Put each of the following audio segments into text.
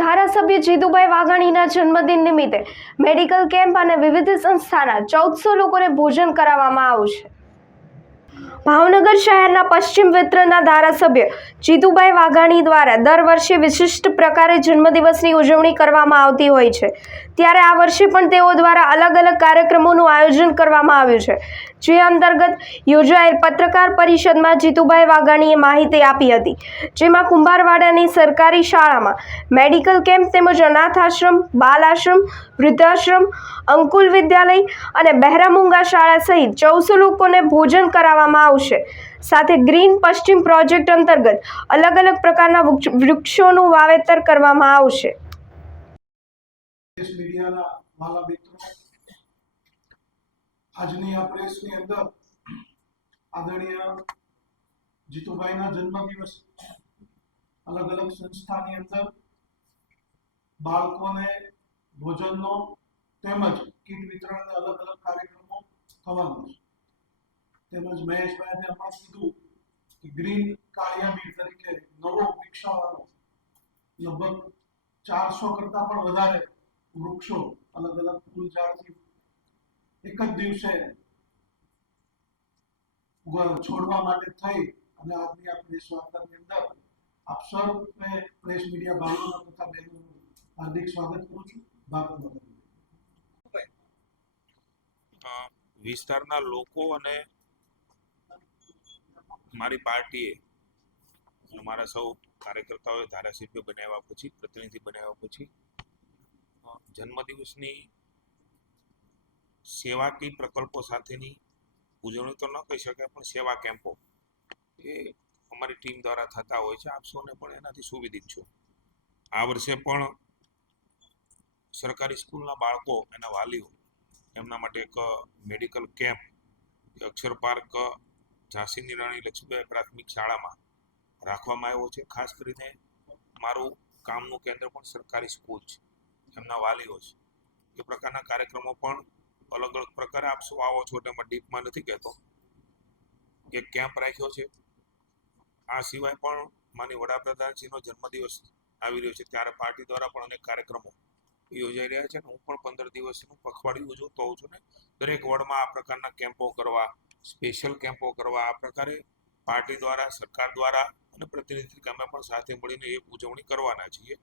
ધારાસભ્ય જીતુભાઈ વાઘાણીના જન્મદિન નિમિત્તે મેડિકલ કેમ્પ અને વિવિધ સંસ્થાના ચૌદસો લોકોને ભોજન કરાવવામાં આવશે ભાવનગર શહેરના પશ્ચિમ વિતરણના ધારાસભ્ય જીતુભાઈ વાઘાણી દ્વારા દર વર્ષે વિશિષ્ટ પ્રકારે જન્મદિવસની ઉજવણી કરવામાં આવતી હોય છે. ત્યારે આ વર્ષે પણ તેઓ દ્વારા અલગ અલગ કાર્યક્રમોનું આયોજન કરવામાં આવ્યું છે. જે અંતર્ગત યોજાયેલ પત્રકાર પરિષદમાં જીતુભાઈ વાઘાણીએ માહિતી આપી હતી. જેમાં કુંભારવાડાની સરકારી શાળામાં મેડિકલ કેમ્પ તેમજ અનાથ આશ્રમ બાલ આશ્રમ વૃદ્ધાશ્રમ, અંકુલ વિદ્યાલય અને બહેરામુંગા શાળા સહિત ચૌદસો લોકોને ભોજન કરાવવામાં આવશે. સાથે ગ્રીન પશ્ચિમ પ્રોજેક્ટ અંતર્ગત અલગ અલગ પ્રકારના વૃક્ષ- વૃક્ષોનું વાવેતર કરવામાં આવશે. મીડિયાના માલા મિત્રો આજની આ પ્રેસની અંદર આદરણીય જીતુભાઈના જન્મદિવસ અલગ અલગ સંસ્થાની અંદર બાળકોને ભોજનનો તેમજ કીટ વિતરણના અલગ અલગ કાર્યક્રમો થવાનો છે. તેમજ મહેશભાઈને હમણાં કીધું કે ગ્રીન કાળિયાબીડ તરીકે નવો વિકસાવવાનો લગભગ ચારસો કરતાં પણ વધારે વૃક્ષો અલગ અલગ ફૂલ ઝાડથી એક જ દિવસે છોડવા માટે થઈ અને આજની આ પ્રેસ વાર્તાની અંદર આપ સર્વે પ્રેસ મીડિયા ભાઈઓના તથા બહેનોનું હાર્દિક સ્વાગત કરું છું. ભારત વિસ્તારના લોકો અને મારી પાર્ટીએ અમારા સૌ કાર્યકર્તાઓએ ધારાસભ્ય બનાવ્યા પછી, પ્રતિનિધિ બનાવ્યા પછી જન્મદિવસની સેવાકીય પ્રકલ્પો સાથેની ઉજવણી તો ન કહી શકાય, પણ સેવા કેમ્પો એ અમારી ટીમ દ્વારા થતા હોય છે. આપ પણ એનાથી સુવિધિત છો. આ વર્ષે પણ સરકારી સ્કૂલના બાળકો એના વાલીઓ એમના માટે એક મેડિકલ કેમ્પ અક્ષર પાર્ક, ઝાંસીની રાણી લક્ષ્મીબાઈ પ્રાથમિક શાળામાં રાખવામાં આવ્યો છે. ખાસ કરીને મારું કામનું કેન્દ્ર પણ સરકારી સ્કૂલ છે. એમના વાલીઓ છે. એ પ્રકારના કાર્યક્રમો પણ અલગ અલગ પ્રકારે આપ શું આવો છો? એટલે ડીપમાં નથી કહેતો. એક કેમ્પ રાખ્યો છે. આ સિવાય પણ માની વડાપ્રધાનશ્રીનો જન્મદિવસ આવી રહ્યો છે. ત્યારે પાર્ટી દ્વારા પણ અનેક કાર્યક્રમો યોજાઈ રહ્યા છે. હું પણ પંદર દિવસનું પખવાડિયું ઉજવતો હોઉં છું ને, દરેક વોર્ડમાં આ પ્રકારના કેમ્પો કરવા, સ્પેશિયલ કેમ્પો કરવા, આ પ્રકારે પાર્ટી દ્વારા, સરકાર દ્વારા અને પ્રતિનિધિ અમે પણ સાથે મળીને એ ઉજવણી કરવાના છીએ.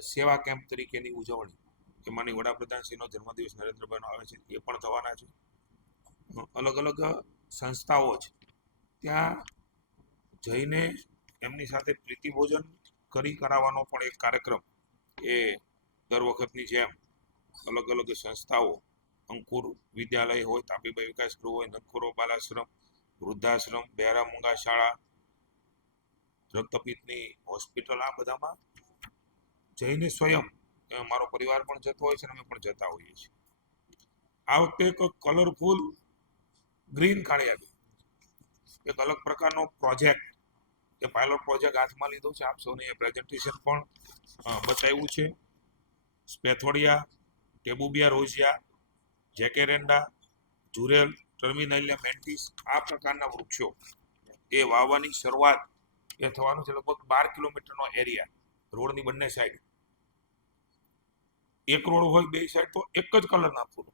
સેવા કેમ્પ તરીકેની ઉજવણી. કે માની વડાપ્રધાનશ્રીનો જન્મદિવસ નરેન્દ્રભાઈનો આવે છે, એ પણ થવાના છે. અલગ અલગ સંસ્થાઓ છે. ત્યાં જઈને એમની સાથે પ્રીતિભોજન કરી કરાવવાનો પણ એક કાર્યક્રમ એ દર વખતની જેમ અલગ અલગ સંસ્થાઓ, અંકુર વિદ્યાલય હોય તાપીબાઈ વિકાસ ગૃહ હોય, નંદખોરો બાલાશ્રમ, વૃદ્ધાશ્રમ, બહેરા મૂંગા શાળા રક્તપિત્તની હોસ્પિટલ, આ બધામાં જઈને સ્વયં મારો પરિવાર પણ જતો હોય છે અને અમે પણ જતા હોઈએ છીએ. આ વખતે એક કલરફુલ ગ્રીન કાળિયાબી એક અલગ પ્રકારનો પ્રોજેક્ટ એ પાયલોટ પ્રોજેક્ટ હાથમાં લીધો છે. આપ સૌને એ પ્રેઝન્ટેશન પણ બતાવ્યું છે. સ્પેથોડિયા, ટેબુબિયા રોઝિયા જેકેરેન્ડા જુરેલ ટર્મિનાલિયા મેન્ટિસ, આ પ્રકારના વૃક્ષો એ વાવવાની શરૂઆત એ થવાનું છે લગભગ બાર કિલોમીટરનો એરિયા રોડની બંને સાઈડ એક રોડ હોય બે સાઈડ તો એક જ કલરના ફૂલો.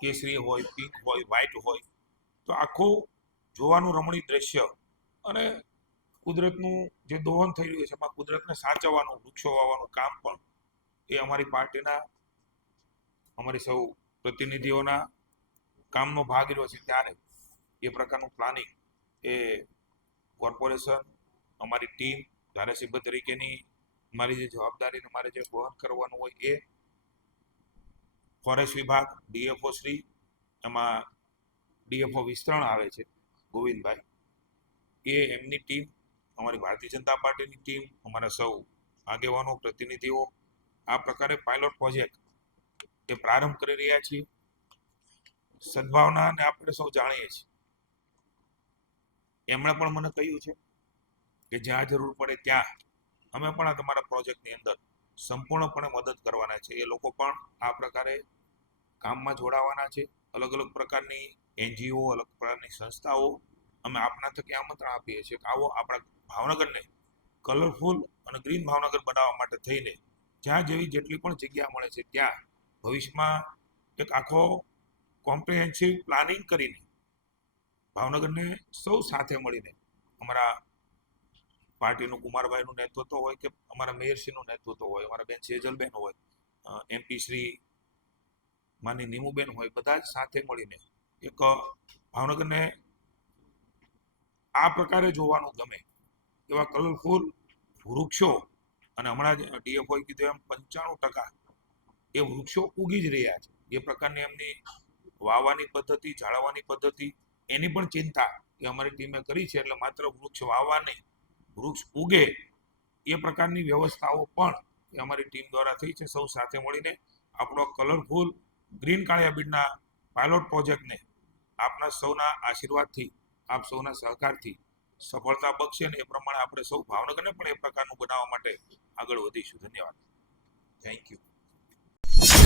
કેસરી હોય પિંક હોય વ્હાઈટ હોય. તો આખું જોવાનું રમણીય દ્રશ્ય અને કુદરતનું જે દોહન થઈ રહ્યું છે, એમાં કુદરતને સાચવવાનું વૃક્ષો વાવવાનું કામ પણ એ અમારી પાર્ટીના, અમારી સૌ પ્રતિનિધિઓના કામનો ભાગ રહ્યો છે ત્યારે એ પ્રકારનું પ્લાનિંગ એ કોર્પોરેશન અમારી ટીમ ધારાસભ્ય તરીકેની મારી જે જવાબદારીને મારે જે વહન કરવાનું હોય એ ફોરેસ્ટ વિભાગ ડીએફઓ શ્રી, એમાં ડીએફઓ વિસ્તરણ આવે છે, ગોવિંદભાઈ. એ એમની ટીમ, અમારી ભારતીય જનતા પાર્ટીની ટીમ, અમારા સૌ આગેવાનો, પ્રતિનિધિઓ, આ પ્રકારે પાયલોટ પ્રોજેક્ટ એ પ્રારંભ કરી રહ્યા છીએ. સદભાવના ને આપણે સૌ જાણીએ છીએ. એમણે પણ મને કહ્યું છે કે જ્યાં જરૂર પડે ત્યાં અમે પણ આ તમારા પ્રોજેક્ટની અંદર સંપૂર્ણપણે મદદ કરવાના છે. એ લોકો પણ આ પ્રકારે કામમાં જોડાવાના છે. અલગ અલગ પ્રકારની એનજીઓ, અલગ પ્રકારની સંસ્થાઓ અમે આપના થકી આમંત્રણ આપીએ છીએ કે આવો આપણા ભાવનગરને કલરફુલ અને ગ્રીન ભાવનગર બનાવવા માટે થઈને જ્યાં જેવી જેટલી પણ જગ્યા મળે છે ત્યાં ભવિષ્યમાં એક આખો કોમ્પ્રિહેન્સિવ પ્લાનિંગ કરીને ભાવનગરને સૌ સાથે મળીને અમારા પાર્ટીનું કુમારભાઈનું નેતૃત્વ હોય કે અમારા મેયરશ્રીનું નેતૃત્વ હોય, અમારા બેન સેજલબેન હોય એમપી શ્રી માની નીમુબેન હોય, બધા જ સાથે મળીને એક ભાવનગરને આ પ્રકારે જોવાનું ગમે એવા કલરફુલ વૃક્ષો અને હમણાં જ ડીએફઓએ કીધું એમ પંચાણું ટકા એ વૃક્ષો ઉગી જ રહ્યા છે. એ પ્રકારની એમની વાવવાની પદ્ધતિ જાળવવાની પદ્ધતિ, એની પણ ચિંતા એ અમારી ટીમે કરી છે એટલે માત્ર વૃક્ષ વાવવા નહીં વૃક્ષ ઉગે, એ પ્રકારની વ્યવસ્થાઓ પણ એ અમારી ટીમ દ્વારા થઈ છે. સૌ સાથે મળીને આપણો કલરફુલ ગ્રીન કાળિયા બીડના પાયલોટ પ્રોજેક્ટને આપના સૌના આશીર્વાદથી, આપ સૌના સહકારથી સફળતા બક્ષે ને એ પ્રમાણે આપણે સૌ ભાવનગરને પણ એ પ્રકારનું બનાવવા માટે આગળ વધીશું. ધન્યવાદ. Thank you